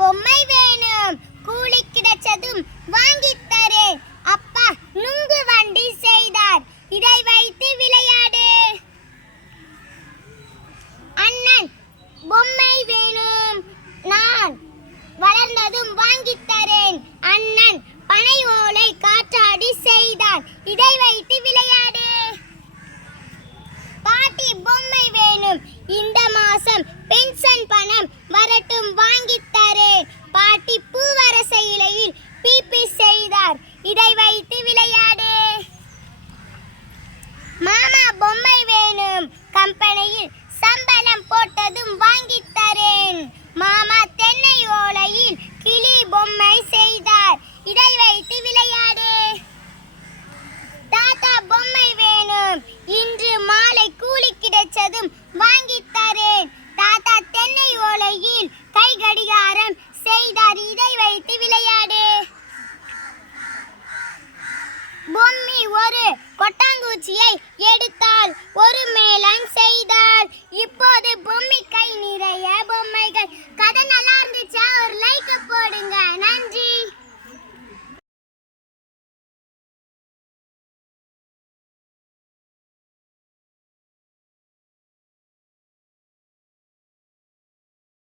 பொம்மை வேணும், கூலி கிடைச்சதும் வாங்கித் தரேன். அப்பா நுங்கு வண்டி செய்தார், இதை வைத்து விளையாடு. அண்ணன் பொம்மை வேணும், நான் வளர்ந்ததும் வாங்கித் தரேன். அண்ணன் பனை ஓலை காற்றாடி செய்தான், இதை வைத்து விளையாடு. பாட்டி பொம்மை வேணும், இந்த மாசம் பென்ஷன் பணம் வரட்டும் வாங்கித் தரேன். பாட்டி பூவரச இலையில் பீப்பி செய்தார், இதை வைத்து விளையாடு. மாமா பொம்மை வேணும், கம்பெனியில் சம்பளம் போட்டதும் வாங்கித் தரேன். மாமா தென்னை ஓலையில் கிளி பொம்மை செய்தார், இதை வைத்து விளையாடு. தாத்தா பொம்மை வேணும், இன்று மாலை கூலி கிடைச்சதும் வாங்கித் தரேன். தாத்தா தென்னை ஓலையில்